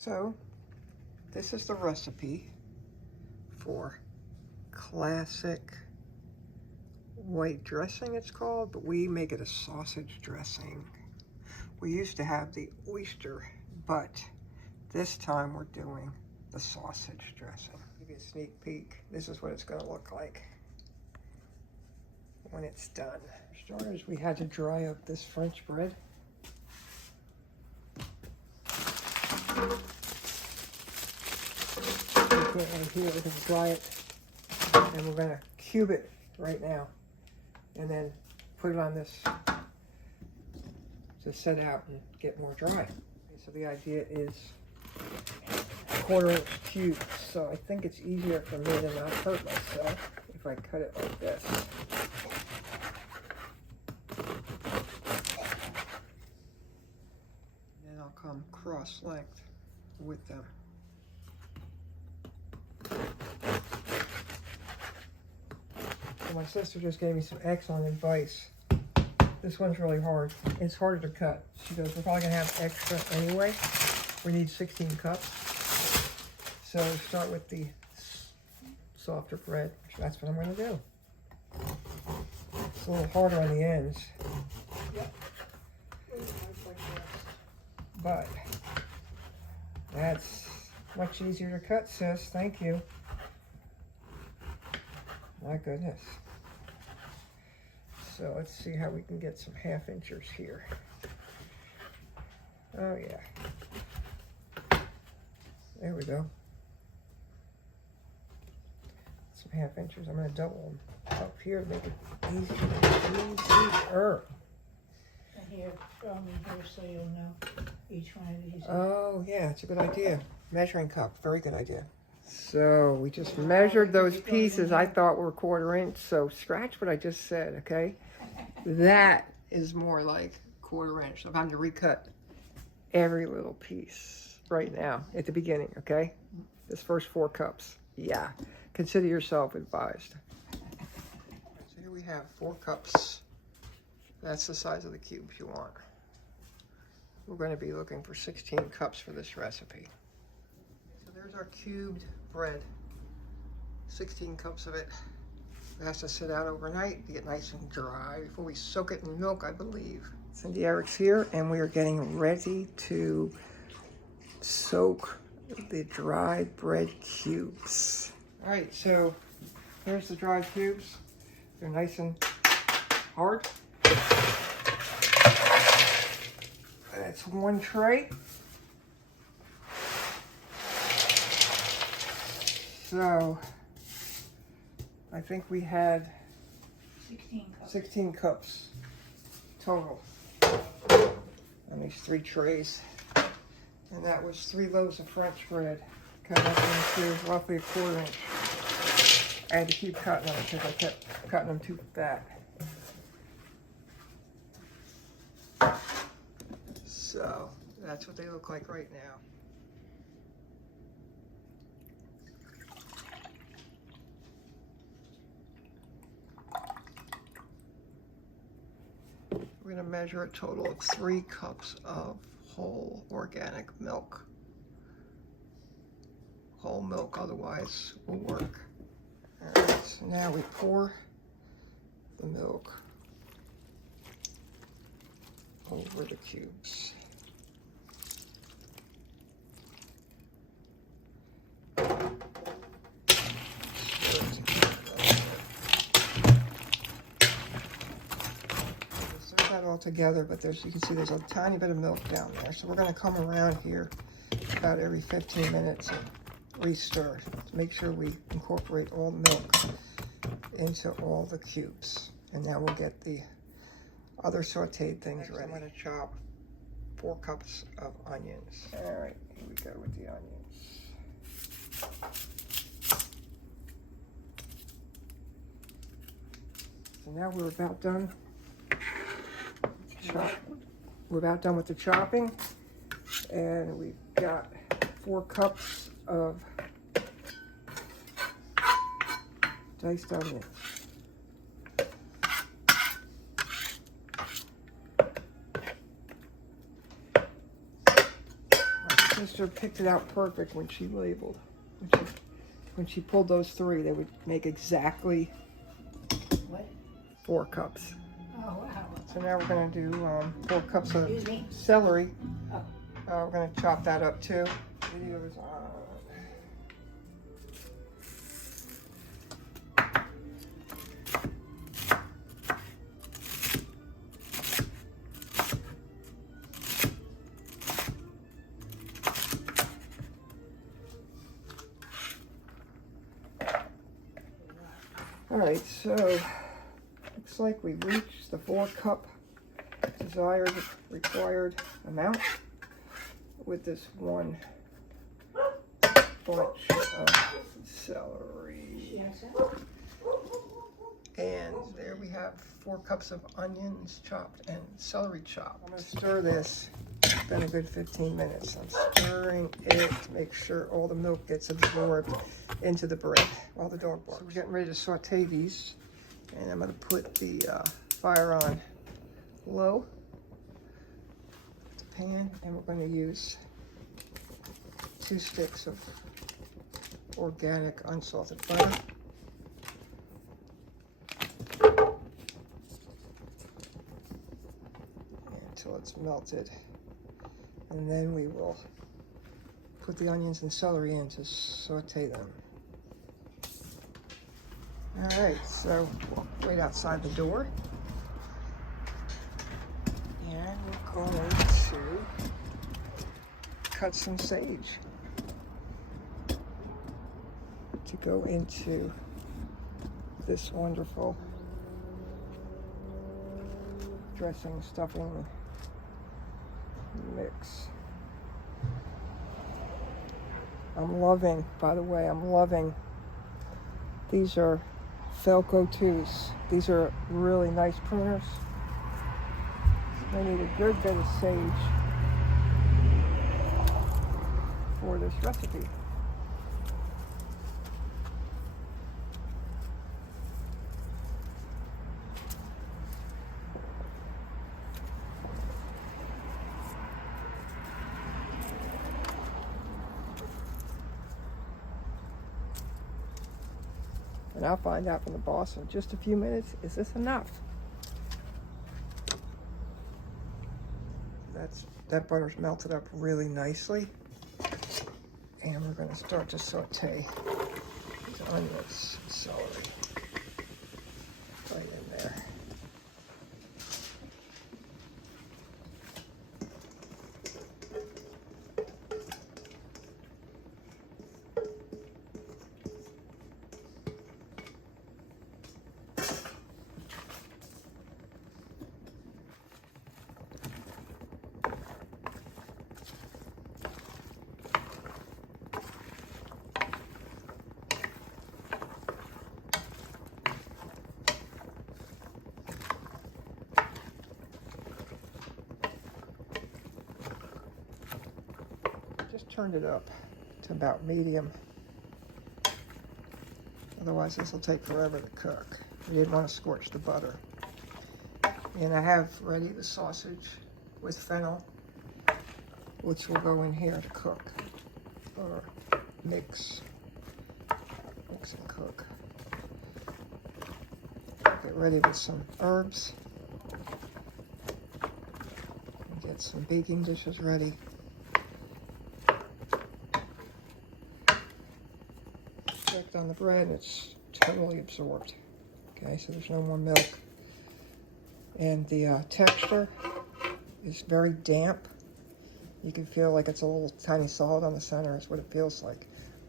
So this is the recipe for classic white dressing, it's called, but we make it a sausage dressing. We used to have the oyster, but this time we're doing the sausage dressing. Give you a sneak peek. This is what it's going to look like when it's done. For starters, we had to dry up this French bread. Right here, we're going to dry it, and we're going to cube it right now, and then put it on this to set out and get more dry. So the idea is 1/4 inch cubes, so I think it's easier for me to not hurt myself if I cut it like this. And then I'll come cross-length with them. So my sister just gave me some excellent advice. This one's really hard. It's harder to cut. She goes, we're probably gonna have extra anyway. We need 16 cups. So start with the softer bread. That's what I'm gonna do. It's a little harder on the ends. Yep. But that's much easier to cut, sis. Thank you. My goodness. So let's see how we can get some 1/2 inchers here. Oh yeah. There we go. Some 1/2 inchers. I'm going to double them up here to make it easier. Here, here so you'll know each one of these. Oh yeah, it's a good idea. Measuring cup, very good idea. So we just measured those pieces I thought were 1/4 inch, so scratch what I just said, okay? That is more like 1/4 inch. So I'm having to recut every little piece right now at the beginning, okay? This first 4 cups. Yeah, consider yourself advised. So here we have 4 cups. That's the size of the cubes you want. We're going to be looking for 16 cups for this recipe. So there's our cubed bread. 16 cups of it. It has to sit out overnight to get nice and dry before we soak it in milk, I believe. Cindy Eric's here, and we are getting ready to soak the dried bread cubes. All right, so here's the dried cubes. They're nice and hard. That's 1 tray. So I think we had 16 cups total on these 3 trays. And that was 3 loaves of French bread cut up into roughly 1/4 inch. I had to keep cutting them because I kept cutting them too fat. So that's what they look like right now. We're going to measure a total of 3 cups of whole organic milk. Whole milk otherwise will work. All right, so now we pour the milk over the cubes. That all together, but there's, you can see there's a tiny bit of milk down there. So we're going to come around here about every 15 minutes and re-stir to make sure we incorporate all the milk into all the cubes. And now we'll get the other sauteed things ready. I'm going to chop 4 cups of onions. All right, here we go with the onions. So now we're about done. We're about done with the chopping, and we've got 4 cups of diced onions. My sister picked it out perfect when she labeled. When she pulled those 3, they would make exactly What? 4 cups. Oh, wow. So now we're going to do 4 cups of Excuse me? celery. Oh. We're going to chop that up too. Videos on. All right, so looks like we reached the 4-cup desired required amount with this 1 bunch of celery. Yes, sir. And there we have 4 cups of onions chopped and celery chopped. I'm going to stir this. It's been a good 15 minutes. I'm stirring it to make sure all the milk gets absorbed into the bread while the dog barks. So we're getting ready to saute these. And I'm going to put the fire on low, the pan, and we're going to use 2 sticks of organic unsalted butter. Until it's melted. And then we will put the onions and celery in to saute them. All right, so wait outside the door. And we're going to cut some sage to go into this wonderful dressing, stuffing mix. I'm loving, by the way, these are Felco 2s. These are really nice pruners. They need a good bit of sage for this recipe. And I'll find out from the boss in just a few minutes, is this enough? That butter's melted up really nicely. And we're gonna start to saute these onions and celery right in there. Just turned it up to about medium. Otherwise this will take forever to cook. We didn't want to scorch the butter. And I have ready the sausage with fennel, which will go in here to cook or mix and cook. Get ready with some herbs. Get some baking dishes ready. Checked on the bread, it's totally absorbed. Okay, so there's no more milk. And the texture is very damp. You can feel like it's a little tiny solid on the center is what it feels like.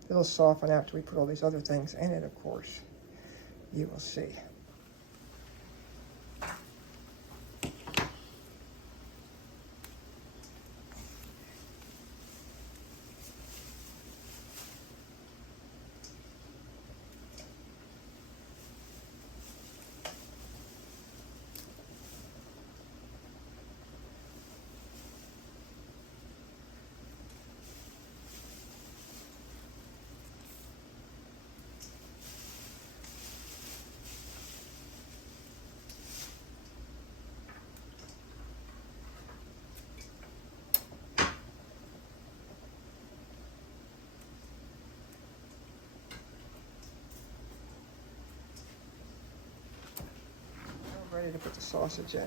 It'll soften after we put all these other things in it, of course. You will see. ready to put the sausage in.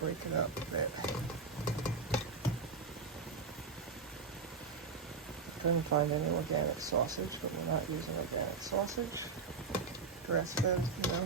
Break it up a bit. Couldn't find any organic sausage, but we're not using organic sausage. Grass-fed, you know.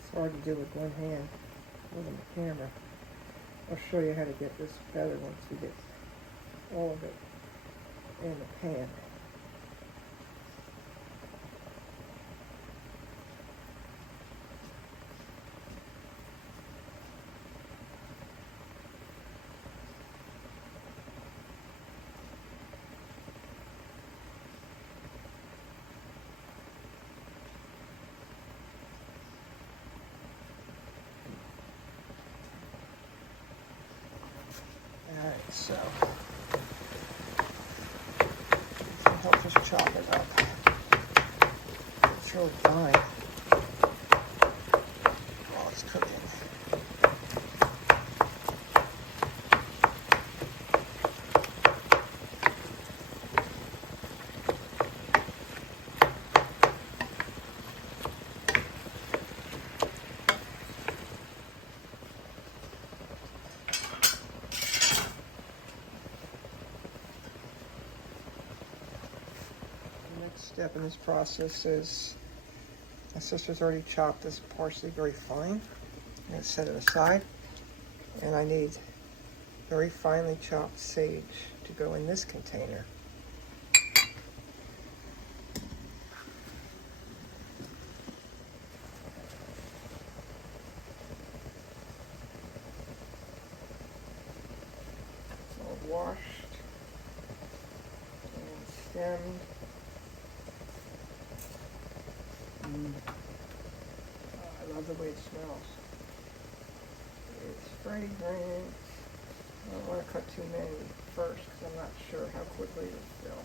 It's hard to do with one hand holding the camera. I'll show you how to get this better once we get all of it in the pan. Alright, so I'll help us chop it up. It's really fine while it's cooking. Step in this process is my sister's already chopped this parsley very fine. I'm going to set it aside, and I need very finely chopped sage to go in this container. It's all washed and stemmed. I love the way it smells. It's fragrant. I don't want to cut too many first because I'm not sure how quickly it'll fill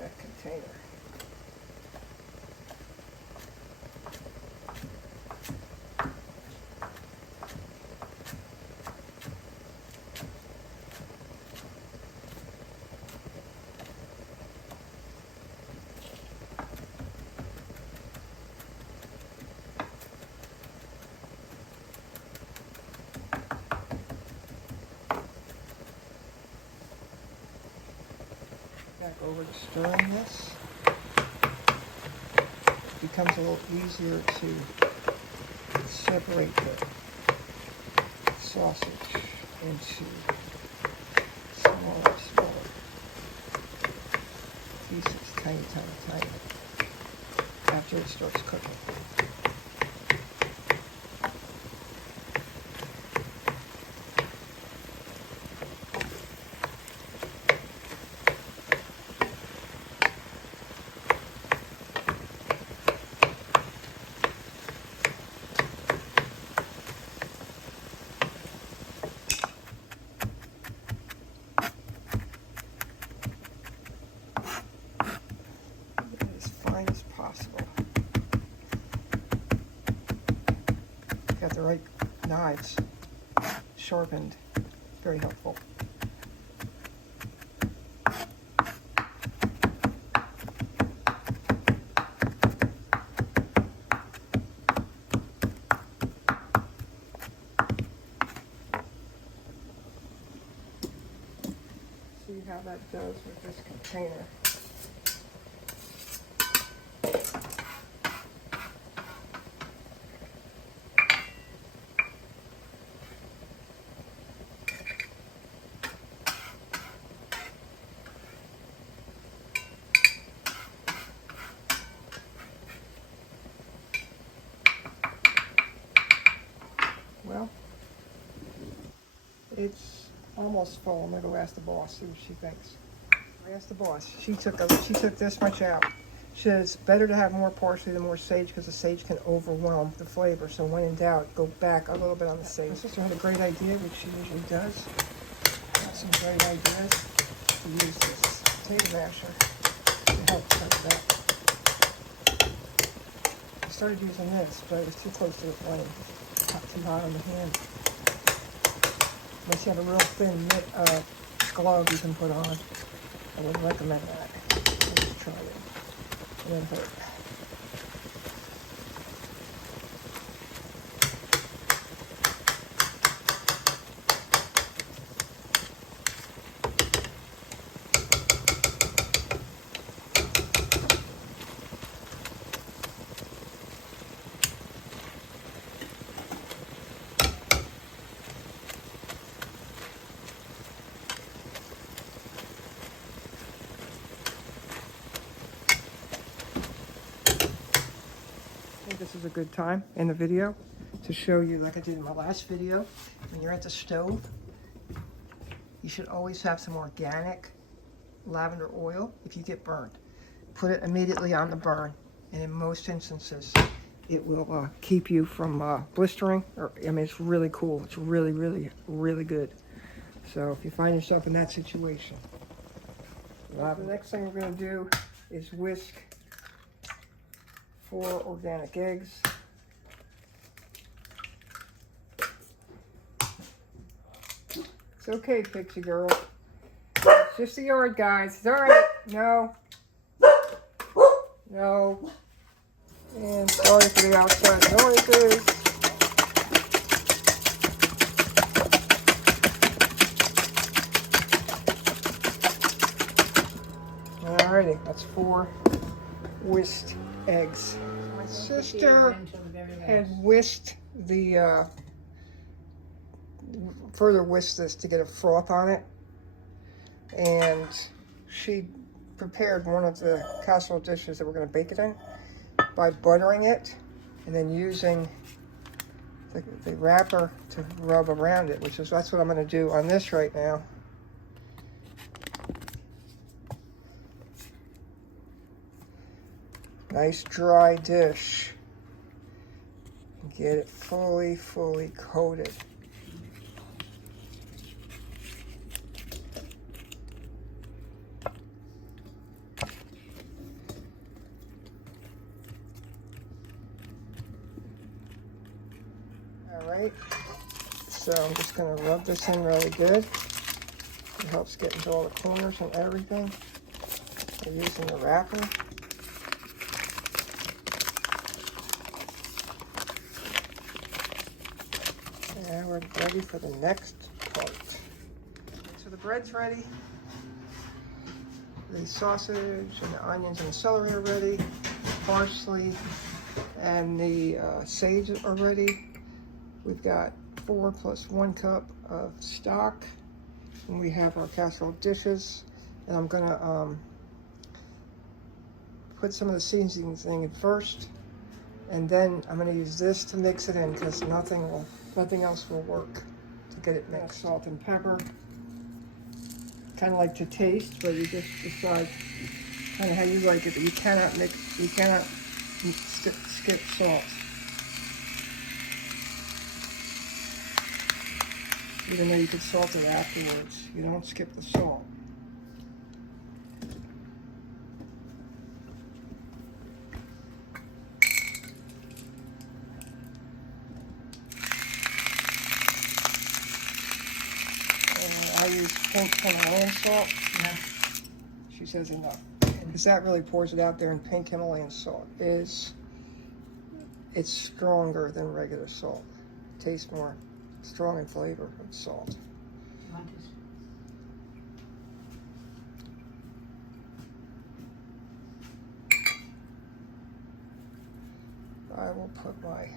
that container. Back over to stirring this. It becomes a little easier to separate the sausage into smaller pieces, tiny, after it starts cooking. As possible. Got the right knives sharpened, very helpful. See how that does with this container. Well, it's almost full. I'm going to go ask the boss, see what she thinks. I asked the boss. She took this much out. She said it's better to have more parsley than more sage because the sage can overwhelm the flavor. So when in doubt, go back a little bit on the sage. My sister had a great idea, which she usually does. Got some great ideas to use this potato masher to help cut that. I started using this, but it was too close to the flame. Too hot on the hand. Unless you have a real thin glove you can put on. I wouldn't recommend that. Just try it. And then hurt. I think this is a good time in the video to show you, like I did in my last video, when you're at the stove, you should always have some organic lavender oil if you get burned. Put it immediately on the burn, and in most instances, it will keep you from blistering. I mean, it's really cool. It's really, really, really good. So if you find yourself in that situation, the next thing we're going to do is whisk 4 organic eggs. It's okay, Pixie Girl. It's just the yard, guys. It's all right. No. No. And sorry for the outside noises. Alrighty, that's 4 whisked eggs. My sister had whisked the, further whisked this to get a froth on it. And she prepared one of the casserole dishes that we're going to bake it in by buttering it and then using the wrapper to rub around it, that's what I'm going to do on this right now. Nice dry dish. Get it fully coated. All right, so I'm just going to rub this in really good. It helps get into all the corners and everything. I'm using the wrapper. And we're ready for the next part. So the bread's ready. The sausage and the onions and the celery are ready. The parsley and the sage are ready. We've got 4 + 1 cup of stock. And we have our casserole dishes. And I'm gonna put some of the seasonings in first. And then I'm gonna use this to mix it in because nothing else will work to get it mixed. Salt and pepper. Kind of like to taste, but you just decide kind of how you like it. But you cannot skip salt. Even though you could salt it afterwards, you don't skip the salt. I use pink Himalayan salt. Yeah. She says enough. Because that really pours it out there, and pink Himalayan salt it's stronger than regular salt. It tastes more strong in flavor than salt. I will put my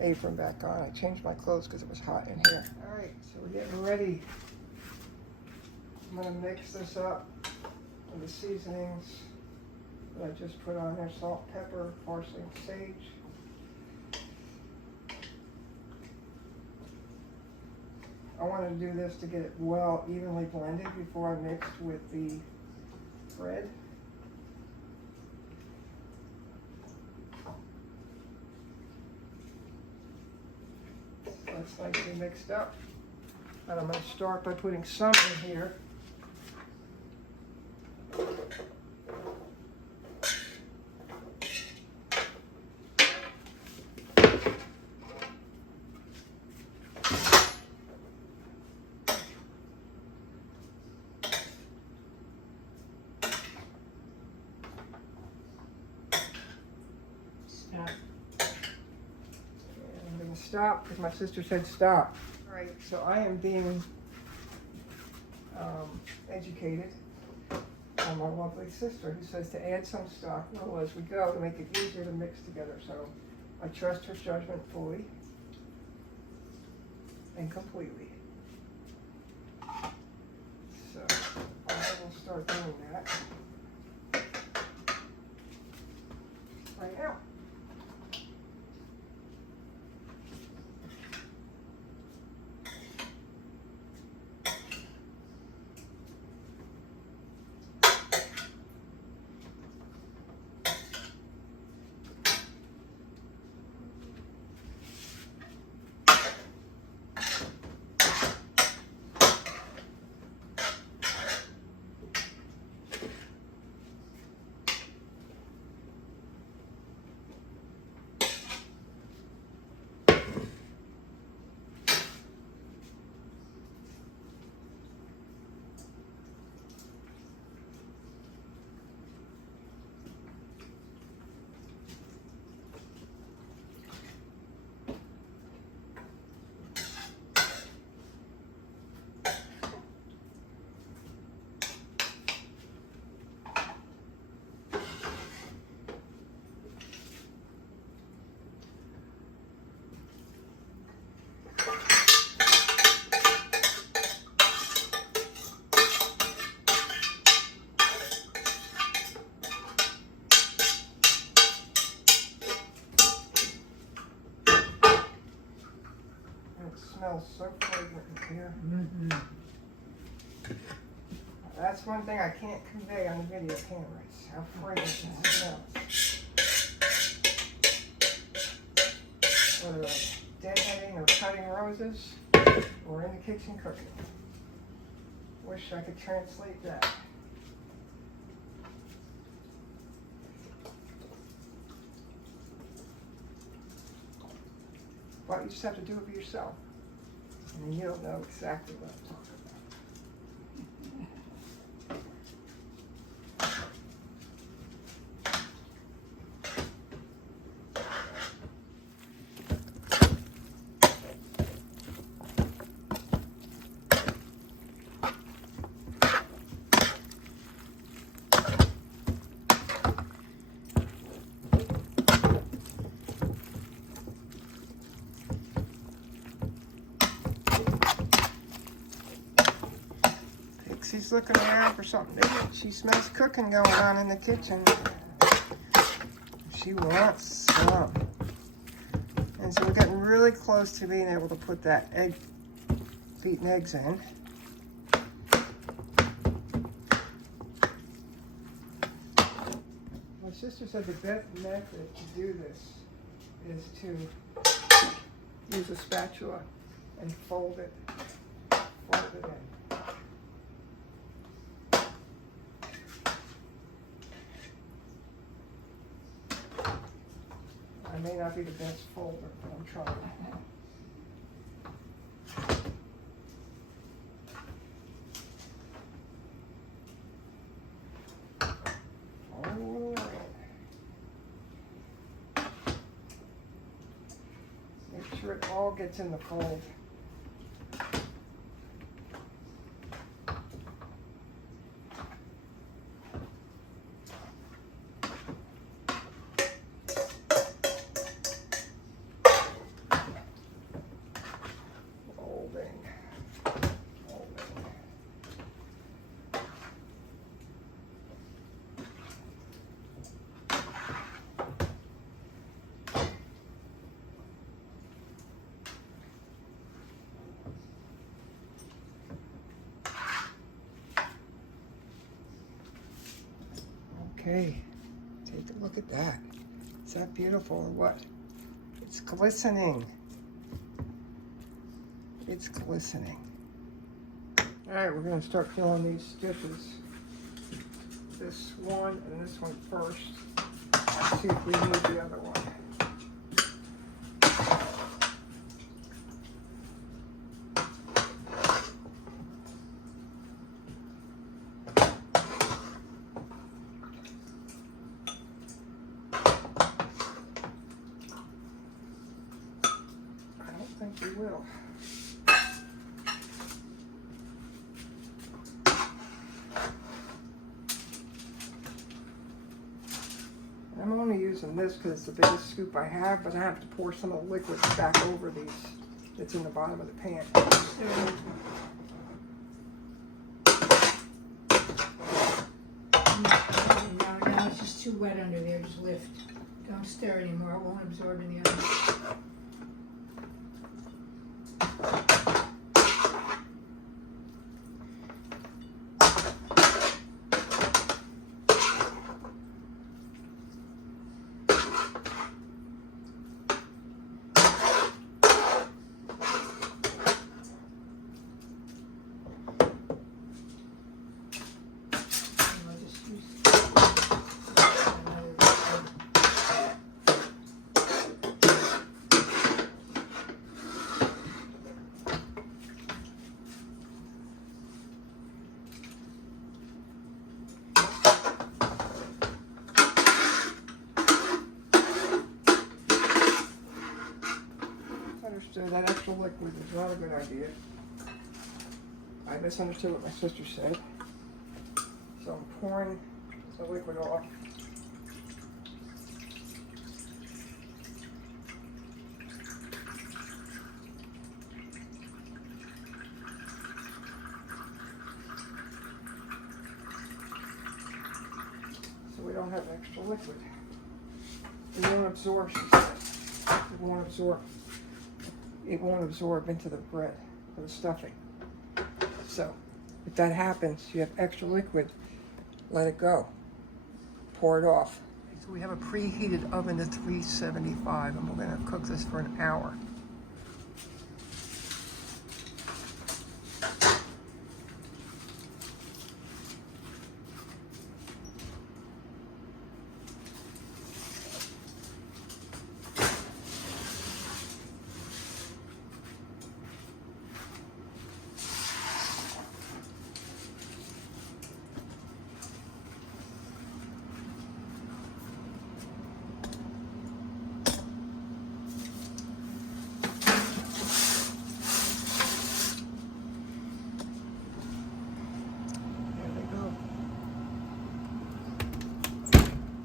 apron back on. I changed my clothes because it was hot in here. All right, so we're getting ready. I'm gonna mix this up with the seasonings that I just put on there: salt, pepper, parsley, and sage. I wanted to do this to get it well evenly blended before I mixed with the bread. So it's nicely mixed up. And I'm going to start by putting some in here. Stop. I'm going to stop because my sister said stop. All right, so I am being educated by my lovely sister who says to add some stock little as we go to make it easier to mix together. So I trust her judgment fully and completely. So I will start doing that right now. Smells so fragrant in here. Mm-hmm. That's one thing I can't convey on the video cameras, how fragrant it smells. Whether I'm deadheading or cutting roses, or in the kitchen cooking. Wish I could translate that. But you just have to do it for yourself. And then you'll know exactly what I'm talking about. She's looking around for something different. She smells cooking going on in the kitchen. She wants some. And so we're getting really close to being able to put that beaten eggs in. My sister said the best method to do this is to use a spatula and fold it in. I may not be the best folder, but I'm trying. All right. Make sure it all gets in the fold. Okay, take a look at that. Is that beautiful or what? It's glistening. It's glistening. All right, we're gonna start filling these stitches. This one and this one first. See if we need the other one. I don't think we will. I'm only using this because it's the biggest scoop I have, but I have to pour some of the liquid back over these that's in the bottom of the pan. Now it's just too wet under there, just lift. Don't stir anymore, it won't absorb in the oven. Understood that extra liquid is not a good idea. I misunderstood what my sister said. So I'm pouring the liquid off. So we don't have extra liquid. It won't absorb, she said. It won't absorb. It won't absorb into the bread or the stuffing. So if that happens, you have extra liquid, let it go. Pour it off. So we have a preheated oven to 375 and we're gonna cook this for an hour.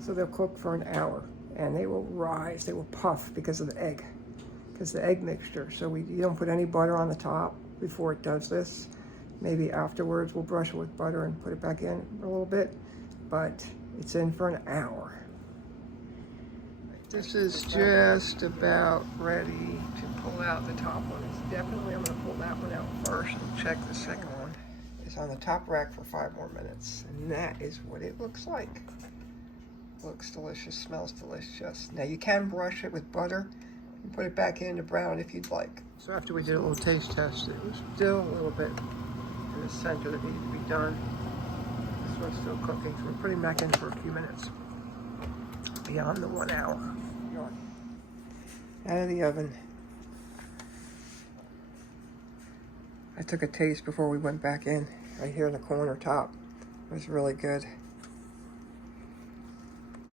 So they'll cook for an hour and they will rise, they will puff because of the egg mixture. So you don't put any butter on the top before it does this. Maybe afterwards we'll brush it with butter and put it back in a little bit, but it's in for an hour. This is just about ready to pull out the top one. It's definitely, I'm gonna pull that one out first and check the second one. It's on the top rack for 5 more minutes and that is what it looks like. Looks delicious, smells delicious. Now you can brush it with butter and put it back in to brown if you'd like. So after we did a little taste test, it was still a little bit in the center that needed to be done. This one's still cooking, so we're putting it back in for a few minutes. Beyond the 1 hour. Out of the oven. I took a taste before we went back in, right here in the corner top. It was really good.